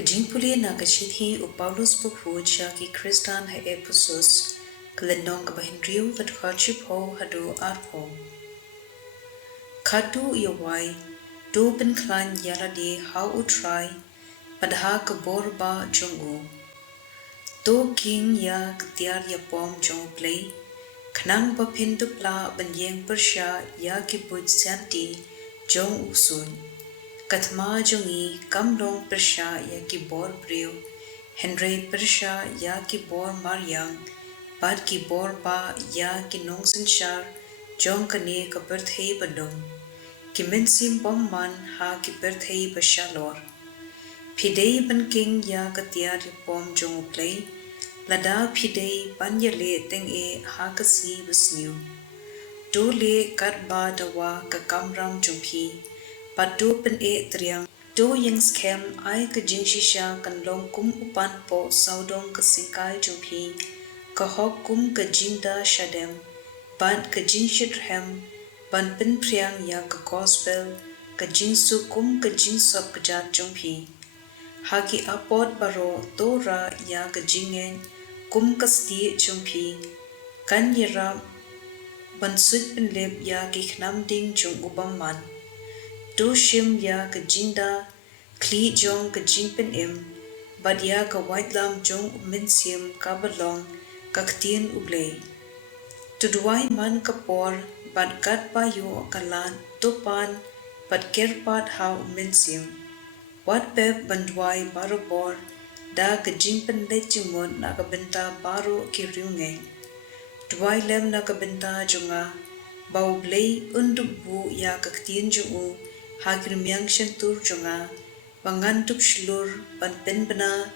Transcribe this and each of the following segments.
Jingpule na kashidhi o Paulus bukhu cha ki Kristan ha Ephesus kalendong kabahinriu kadkhachi po hadu arpo. Kadu yawai do ben klan yala de how utrai padha kabor ba jungu. Do king ya ktiar ya pom jong Blei khnang ba phindupla banyeng persha ya ki buj santi jong usun. Kathma jongi kamlong persha ya ki bor breu Henry persha ya ki bor maryang bad ki bor ba ya ki nong sanshar jong kane ka perthei bandong ki minsim bom man ha ki perthei bashalor phidei ban king ya ka tiar pom jong Blei lada phidei ban ya le teng e ha ka si basniu dole kat ba dawa ka kamram jong phi Padu pen e triang do yang scam ai ka jingshisha kan long kum upan po saudong ka singkai jumpi ka hok kum ka jingda shadem ban ka jingshit hem ban pen priang ya ka gospel ka jingsu kum ka jingsop ka jat jumpi hagi apod baro tora ya ka jingen kum ka sti jumpi kan yera ban sut pen lep ya ki khnam ding jung ubam man Do shim ya ka jingda, kli jong ka jingpen im, bad ya ka white lam jong minsim ka balong, ka ktien Blei. Tudwai man ka por, bad kat pa yo ka lan, topan, bad kerpat ha minsim. Wat pep bandwai baro bor, da ka jingpen le jingmon na ka benta baro ki riungeng. Dwai lem na ka benta jonga, bau Blei undubu ya ka ktien jongu, Hagir miang shentur jonga, bangantup shlur ban penbena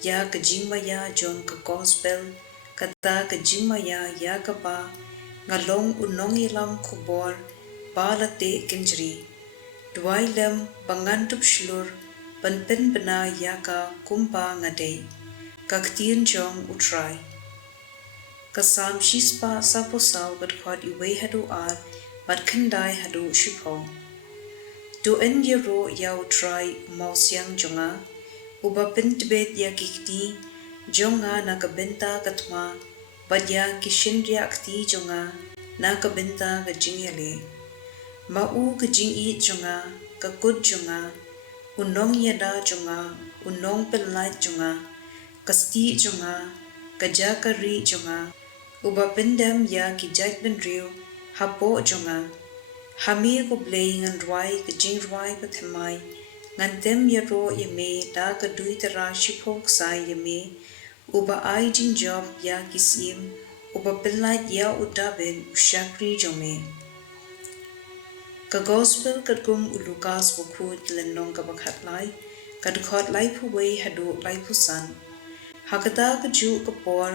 ya ka jingmaya jong ka gospel, kata ka jingmaya ya ka ba, ngalong unong ilam kubor, ba late kinjri. Dwai lem bangantup shlur ban penbena ya ka kumpa ngade, ka ktien jong utrai. Kasam shispa sapo saw kat khot iwe hadu ar, bat kendai hadu shipong. Do en yero yau try mau siang jonga, uba pentbet ya kikti, jonga na kabenta katma, bad ya kishin reakti jonga, na kabenta ka jingyale. Mau ka jingi jonga, ka kud jonga, unong yada jonga, unong pelait jonga, kasti jonga, ka jakari jonga, uba pendam ya ki jait benriu, hapo jonga, Hami ko Blei ngan rwai ka jing rwai pa thamai, ngan tem ya ro ya me da ka dui tara shipok sai ya me, uba ai jing job ya kisim, uba pelait ya udaben ushakri jome. Ka gospel kat kum ulukas bukhu tilendong ka bakhat lai, kad khot lai pu wei hadu lai pu san. Hakata ka ju ka por,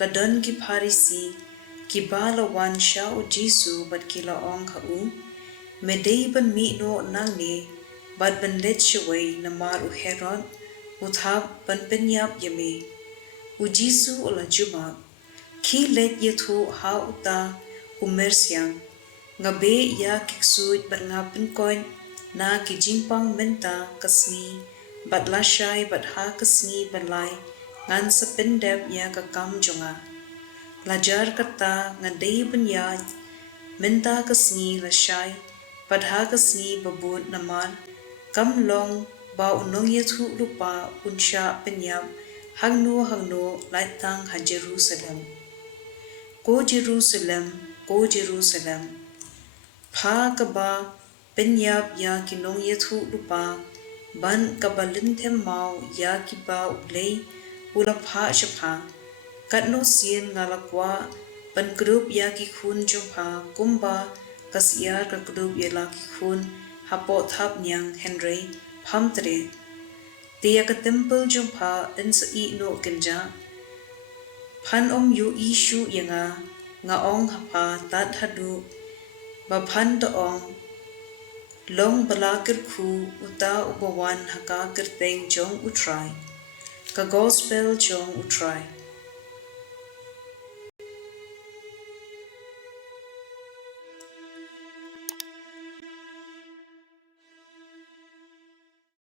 ladon ki parisi, ki ba la wan sha o jisu bat ki la ong ka u, Medei ban mi no nang ne, bad ban let shaway na mar u Herod, uthab ban penyap yame. U Jisu ula juma, ki let yathu ha uta umersyang, ngabe ya kiksuit bat ngapin koin, na ki jingpang menta kasngi, bat lashai bat ha kasngi balai, ngan sa pendep ya kakam jonga. Lajar kata ngadei ban ya, menta kasngi lashai, Padha kasngi babud naman, kam long ba unong yathu lupa unsha penyap, hangno laitang ha Jerusalem. Ko Jerusalem, ko Jerusalem. Pa ka ba penyap ya kinong yathu lupa, ban ka ba lintem mau ya ki ba Blei ula pa shapa. Kat no sien ngalakwa, ban grup ya ki khun jumpa kumba, Kasiar ka kudub ya laki khun hapot hap nyang Henry pamtre. Tiya ka temple jumpa insa I no kenja. Pan yu ishu yanga nga ong hapa tat hadu bapan ong long balakir khu uta ubawan haka kirteng jong utrai. Ka gospel jong utrai.